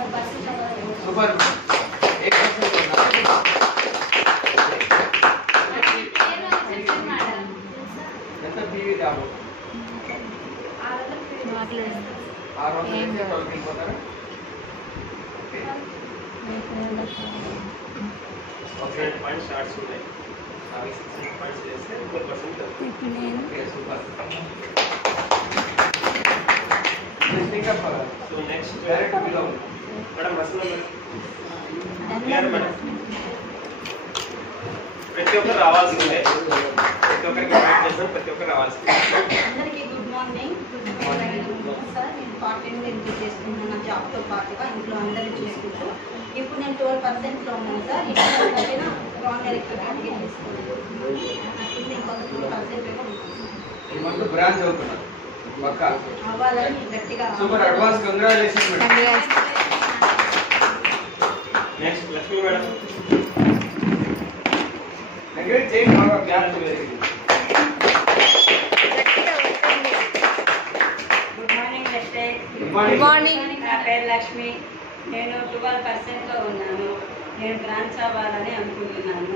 Super ప్రతి ఒక్కరు రావాల్సిందే ప్రతి ఒక్కరికి ఇన్వైట్ చేస్తాం ప్రతి ఒక్కరు రావాల్సిందే అందరికీ గుడ్ మార్నింగ్ సార్ నేను పార్ట్ టైం ఇంట్లో చేసుకుంటున్నాను జాబ్తో పాటుగా ఇంట్లో అందరూ చేసుకుంటూ ఇప్పుడు నేను 12%లో ఉన్నాను సార్ ఇప్పుడు నాన్ డైరెక్టర్ గారికి తీసుకుంటాను ఇంకొక 2% బ్రాంచ్ అవుతున్నా పక్కా అవ్వాలని గట్టిగా super advance congratulation madam next Lakshmi madam దగ్గర చేయండి బాగా balance good morning good morning నా పేరు లక్ష్మి నేను 12%లో ఉన్నాను నేను బ్రాంచ్ అవ్వాలని అనుకుంటున్నాను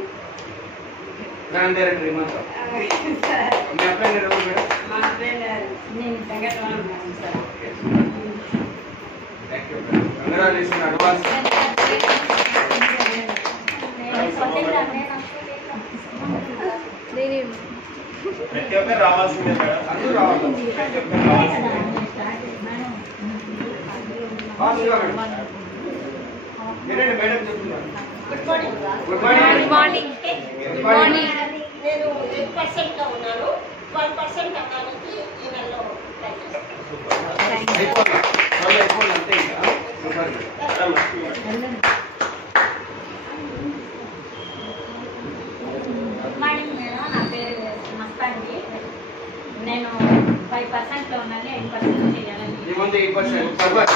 బ్రాండ్ డైరెక్టర్ ఇమ్మంటా మీ అబ్బాయి నేను మేడం మా హస్బెండ్ నేను సంఘటన ఉన్నాను sir thank you congratulation advance ప్రతి ఒక్కరు రావాల్సిందే మేడం అందరూ రావాలి ప్రతి ఒక్కరు రావాల్సిందే మీరేంటి మేడం చెప్తున్నారు good morning good morning good morning good morning నేను 8%లో ఉన్నాను 12% అవ్వడానికి ఈ నెలలో అయిపోయింది అంతే ఇంకా super madam Lakshmi madam good morning madam నా పేరు మస్తాండి నేను 5%లో ఉన్నాను 8% చేయాలని ఈ ముందు 8% super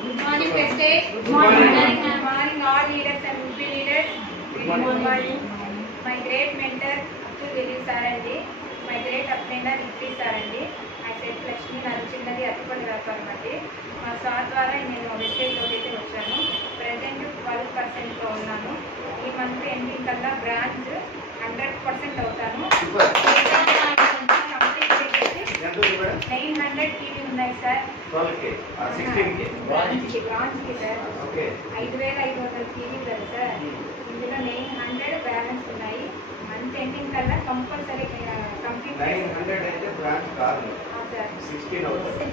Good morning, Prestige. Good morning. Good morning, all leaders and would-be leaders. Good morning. My great mentor, Abdul Willis sir and my great uptrainer, Nitri sir and myself, Lakshmi Naruchindari, Attupalli వ్యాపారం అండి మా sir ద్వారా నేను వెస్టేజ్లోకి అయితే వచ్చాను present 12%లో ఉన్నాను ఈ month ending కల్లా బ్రాంచ్ 100% అవుతాను సూపర్ కంప్లీట్ చేసేసి ఎంత ఉంది మేడం 900 టీవీ ఉన్నాయి సార్ 12K 16K బ్రాంచ్కి సార్ ఓకే 5,500 టీవీ కదా సార్ ఇందులో 900 బ్యాలెన్స్ ఉన్నాయి మంత్ ఎండింగ్ కల్లా కంపల్సరీ కంప్లీట్ 900 అయితే బ్రాంచ్ కాదు సార్ 16 అవుతుంది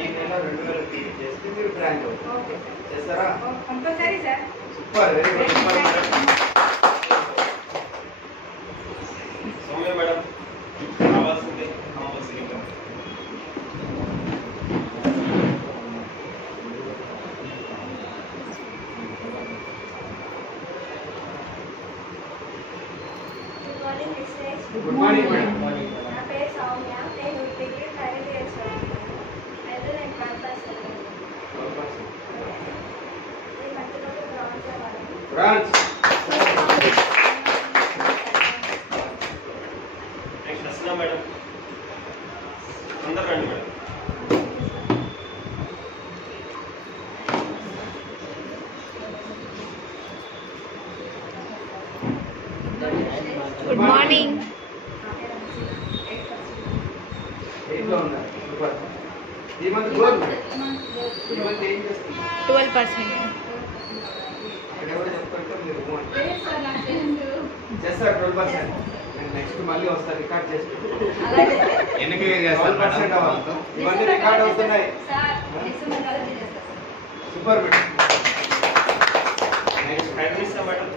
ఈ నెల 2000 టీవీ చేస్తే మీరు బ్రాంచ్ అవుతుంది ఓకే సార్ చేస్తారా compulsory sir super very good super Soumya madam రావాల్సిందే కంపల్సరీగా గుడ్ మార్నింగ్ మేడం నా పేరు సౌమ్య నేను డిగ్రీ ఫైనల్ ఇయర్ చదువుతున్నాను అయితే నేను క్యాంపస్ ఈ మధ్యలో బ్రాంచ్ అవ్వాలి బ్రాంచ్ నెక్స్ట్ హసనా మేడం అందరూ రండి మేడం గుడ్ మార్నింగ్ 8 లో ఉన్నారు సూపర్ ఈ మంత్ గోల్ ఈ మంత్ ఏం చేస్తున్నారు 12%. ఇక్కడ ఎవరు చెప్తారంటే మీరు చేస్తారు 12% నేను నెక్స్ట్ మళ్ళీ వస్తాను రికార్డ్ చేసుకుంటాను ఎన్ని క్లియర్ చేస్తారు 12% అవ్వాలి ఇవన్నీ రికార్డ్ అవుతున్నాయి సూపర్ మేడం నెక్స్ట్ ప్రయత్నిస్తా మేడం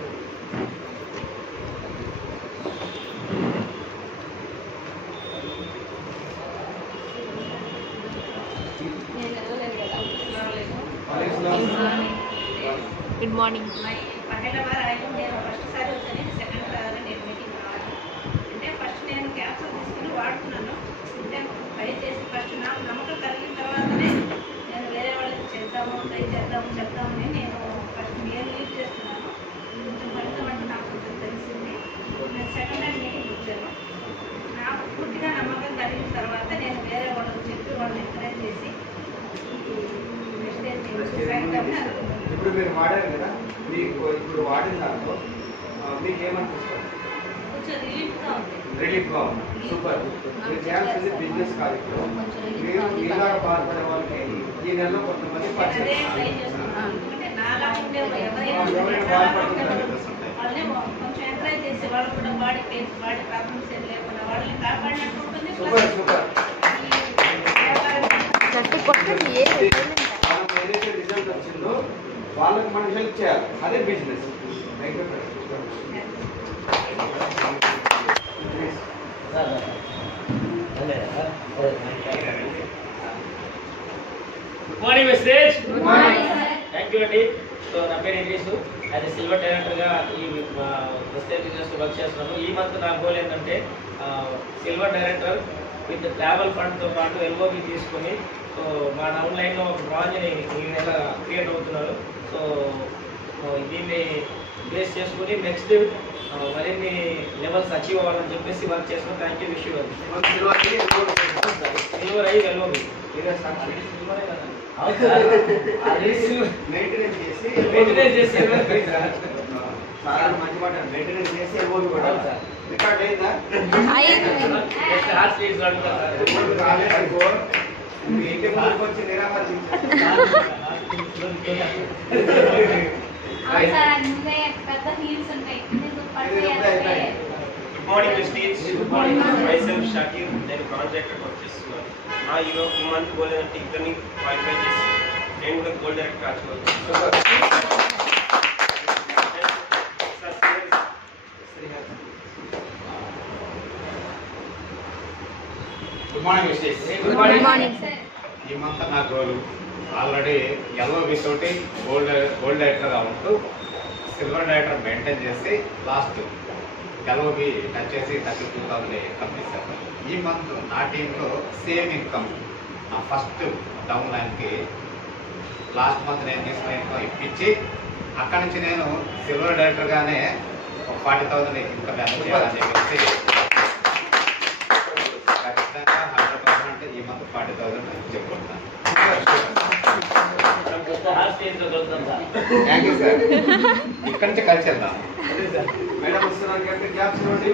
గుడ్ మార్నింగ్ పన్నెండు వారు అయ్యి నేను ఫస్ట్ సారి వచ్చాను సెకండ్ సారి నేను మీటింగ్ రావాలి అంటే ఫస్ట్ నేను క్యాప్సూల్ తీసుకుని వాడుతున్నాను అంటే ట్రై చేసి ఫస్ట్ నాకు నమ్మకం కలిగిన తర్వాతనే నేను వేరే వాళ్ళకి చేద్దాము ట్రై చేద్దాము చెప్తామని నేను ఫస్ట్ మీరు లీడ్ చేస్తున్నాను కొంచెం ఫలితం అంటే నాకు కొంచెం తెలిసింది నేను సెకండ్ హ్యాండ్ మీటింగ్ ఇప్పుడు మీరు వాడారు కదా, మీకు ఇప్పుడు వాడిన దాంట్లో మీకు ఏమనిపిస్తుంది? రిలీఫ్గా ఉంది. సూపర్. మీరు చేయాల్సింది బిజినెస్ కాదు. ఇప్పుడు మీరు మీలాగా బాధపడే వాళ్ళకి ఈ నెలలో కొంతమంది పరిచయం సూపర్ సూపర్. మనకు ఏదైతే రిజల్ట్ వచ్చిందో వాళ్ళకి మనం హెల్ప్ చేయాలి, అదే business. Good morning message. Good morning, sir. Thank you అండి. సో నా పేరు ఇంగ్లీషు, యాజ్ ఎ సిల్వర్ డైరెక్టర్గా ఈ వెస్టేజ్ బిజినెస్లో వర్క్ చేస్తున్నాను. ఈ మంత్ నా గోల్ ఏంటంటే సిల్వర్ డైరెక్టర్ విత్ ట్రావెల్ ఫండ్తో పాటు ఎల్ఓబి తీసుకొని సో మా ఆన్లైన్లో ఒక బ్రాంచ్ని ఈ నెల క్రియేట్ అవుతున్నారు. సో దీన్ని బేస్ చేసుకుని నెక్స్ట్ మరిన్ని లెవెల్స్ అచీవ్ అవ్వాలని చెప్పేసి వర్క్ చేస్తున్నాం. Thank you. Wish you. Silver అయ్యి ఎల్ఓబి మెయింటెనెన్స్ చేసి మంచి మాట. మెయింటెనెన్స్ చేసి రికార్డ్ అయిందా? హార్ట్ స్వీట్స్ మీ ఇంటి ముందుకు వచ్చి నిరాకరించారు. Good morning prestige. Good morning. Myself Shakir. నేను కాంట్రాక్టర్ వర్క్ చేస్తున్నాను. ఈ మంత్ గోల్ ఏంటంటే ఇద్దరిని క్వాలిఫై చేసి నేను కూడా గోల్డ్ డైరెక్టర్ కాచుకోవచ్చు. Good morning Vishesh. Good morning. ఈ మంత్ నా గోల్ ఆల్రెడీ ఎల్ఓబి తోటి గోల్డ్ డైరెక్టర్గా ఉంటూ సిల్వర్ డైరెక్టర్ మెయింటైన్ చేసి లాస్ట్ ఎల్ఓబి టచ్ చేసి 32,000 కంప్లీట్. ఈ మంత్ నా టీంలో సేమ్ ఇన్కమ్ నా ఫస్ట్ డౌన్ లైన్కి లాస్ట్ మంత్ నేను తీసుకున్న ఇన్కమ్ ఇప్పించి అక్కడి నుంచి నేను సిల్వర్ డైరెక్టర్గానే 40,000 ఇన్కమ్ చేయాలని చెప్పేసి ఖచ్చితంగా 100% అంటే ఈ మంత్ 40,000 చెప్పుకుంటాను. Thank you sir. ఇక్కడి నుంచి కలిసి వెళ్దాం. మేడం వస్తున్నారు కంటే గ్యాప్స్ ఇవ్వండి.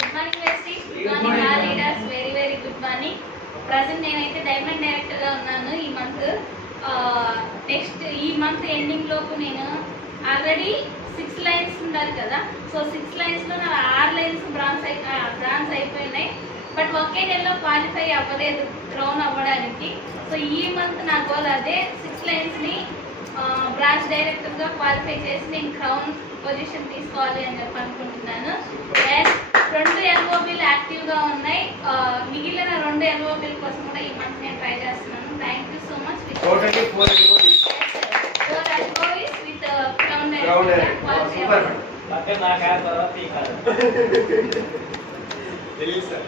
Good morning, Vesti. Good morning, all leaders. Very, very good morning. Present నేనైతే డైమండ్ డైరెక్టర్ గా ఉన్నాను ఈ మంత్. నెక్స్ట్ ఈ మంత్ ఎండింగ్ లోపు నేను ఆల్రెడీ 6 లైన్స్ ఉండాలి కదా. సో 6 లైన్స్ లో నా 6 లైన్స్ బ్రాంచ్ అయిపోయినాయి. బట్ ఒకే నెలలో క్వాలిఫై అవ్వలేదు క్రౌన్ అవ్వడానికి. సో ఈ మంత్ నా గోల్ అదే 6 లైన్స్ ని బ్రాంచ్ డైరెక్టర్ గా క్వాలిఫై చేసి నేను క్రౌన్ పొజిషన్ తీసుకోవాలి అని చెప్పి అనుకుంటున్నాను. అండ్ 2 ఎల్ఓబీలు యాక్టివ్ గా ఉన్నాయి. మిగిలిన 2 ఎల్ఓబీల కోసం కూడా ఈ మంత్ నేను ట్రై చేస్తున్నాను. Thank you so much. 4 LOBs with crown director. అంటే నా కాదు తర్వాత ఈ కాదు. తెలియదు sir.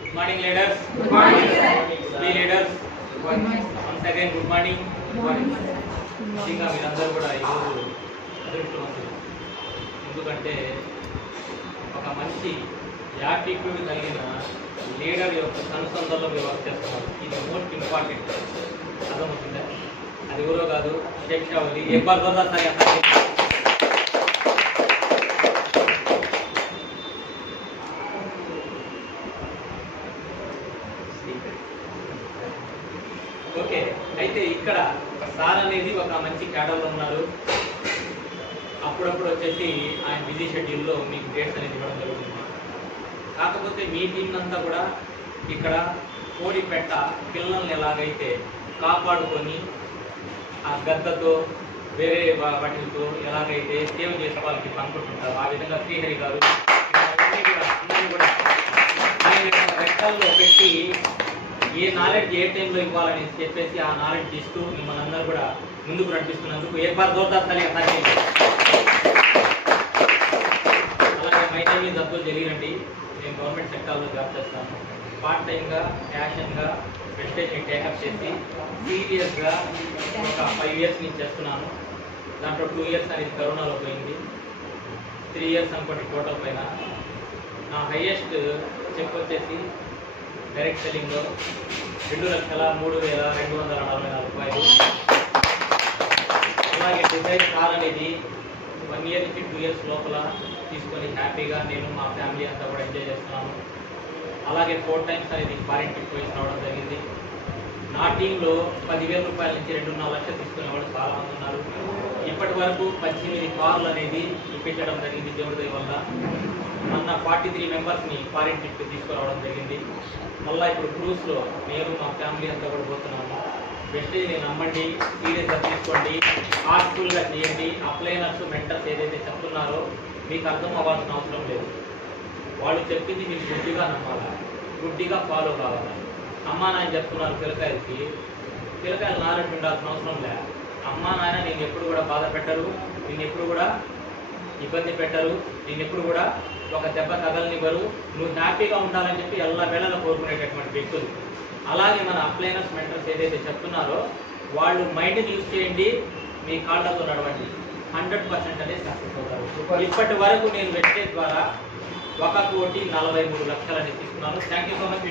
Good morning, leaders. Good morning, sir. Be leaders. Once again, good morning. ముఖ్యంగా మీరందరూ కూడా ఈరోజు అదృష్టవంతులు. ఎందుకంటే ఒక మంచి యాటిట్యూడ్ కలిగిన లీడర్ యొక్క అనుసంధానంలో మీరు వర్క్ చేస్తున్నారు. ఇది మోస్ట్ ఇంపార్టెంట్. అర్థమవుతుందా? అది ఎవరో కాదు, అధ్యక్షావళి ఎవరితో సరే ఓకే. అయితే ఇక్కడ సార్ అనేది ఒక మంచి క్యాడర్లో ఉన్నారు. అప్పుడప్పుడు వచ్చేసి ఆయన బిజీ షెడ్యూల్లో మీకు డేట్స్ అనేది ఇవ్వడం జరుగుతుంది. కాకపోతే మీ టీం అంతా కూడా ఇక్కడ కోడి పెట్ట పిల్లల్ని ఎలాగైతే కాపాడుకొని ఆ గద్దతో వేరే వాటితో ఎలాగైతే సేవ చేసుకోవాలని అనుకుంటుంటారు, ఆ విధంగా శ్రీహరి గారు అందరినీ కూడా ఆయన రెక్కల్లో పెట్టి ఏ నాలెడ్జ్ ఏ టైంలో ఇవ్వాలని చెప్పేసి ఆ నాలెడ్జ్ ఇస్తూ మిమ్మల్ని అందరూ కూడా ముందుకు నడిపిస్తున్నందుకు ఏ బార్ దోతాలి అలాగే my name is Abdul Jaleel అండి. నేను గవర్నమెంట్ సెక్టార్లో జాబ్ చేస్తాను. పార్ట్ టైంగా ప్యాషన్గా ప్రెస్టేజ్ని టేకప్ చేసి సీరియస్గా ఒక 5 years నుంచి చేస్తున్నాను. దాంట్లో 2 years అనేది కరోనాలో పోయింది. 3 years అనుకోండి టోటల్ పైన. నా హైయెస్ట్ చెక్ వచ్చేసి డైరెక్ట్ సెల్లింగ్లో 2,03,244 రూపాయలు. అలాగే డిజైర్ కార్ అనేది 1 ఇయర్ నుంచి 2 ఇయర్స్ లోపల తీసుకొని హ్యాపీగా నేను మా ఫ్యామిలీ అంతా కూడా ఎంజాయ్ చేస్తున్నాను. అలాగే 4 టైమ్స్ అనేది ఫారిన్ ట్రిప్ వేసి రావడం జరిగింది. నా టీంలో 10,000 రూపాయల నుంచి 2.5 లక్షలు తీసుకునే వాళ్ళు చాలామంది ఉన్నారు. ఇప్పటి వరకు 18 కార్లు అనేది ఇప్పించడం జరిగింది దేవుడి దయ వల్ల. మొన్న 43 మెంబర్స్ని ఫారిన్ ట్రిప్ తీసుకురావడం జరిగింది. మళ్ళీ ఇప్పుడు క్రూజ్లో నేను మా ఫ్యామిలీ అంతా కూడా పోతున్నాము. వెస్టేజ్ని నమ్మండి, సీరియస్గా తీసుకోండి, హార్ట్ఫుల్గా చేయండి. అప్లైనర్స్ మెంటర్స్ ఏదైతే చెప్తున్నారో మీకు అర్థం అవ్వాల్సిన అవసరం లేదు. వాళ్ళు చెప్పింది మీరు గుడ్డిగా నమ్మాలా, గుడ్డిగా ఫాలో కావాలా. అమ్మా నాయన చెప్తున్నారు పిల్లకాయలకి, పిల్లకాయలు నారెడ్డి ఉండాల్సిన అవసరం లే. అమ్మా నాయన నేను ఎప్పుడు కూడా బాధ పెట్టరు, నేను ఎప్పుడు కూడా ఇబ్బంది పెట్టరు, నేను ఎప్పుడు కూడా ఒక దెబ్బ తగలనివ్వరు. నువ్వు హ్యాపీగా ఉండాలని చెప్పి ఎల్ల వేళలో కోరుకునేటటువంటి వ్యక్తులు. అలాగే మన అప్లైనర్స్ మెంటర్స్ ఏదైతే చెప్తున్నారో వాళ్ళు మైండ్ని యూజ్ చేయండి, మీ కాళ్ళతో నడవండి, 100% అనేది సక్సెస్ అవుతారు. ఇప్పటి వరకు నేను వెస్టేజ్ ద్వారా 1,43,00,000 తీసుకున్నాను. Thank you so much.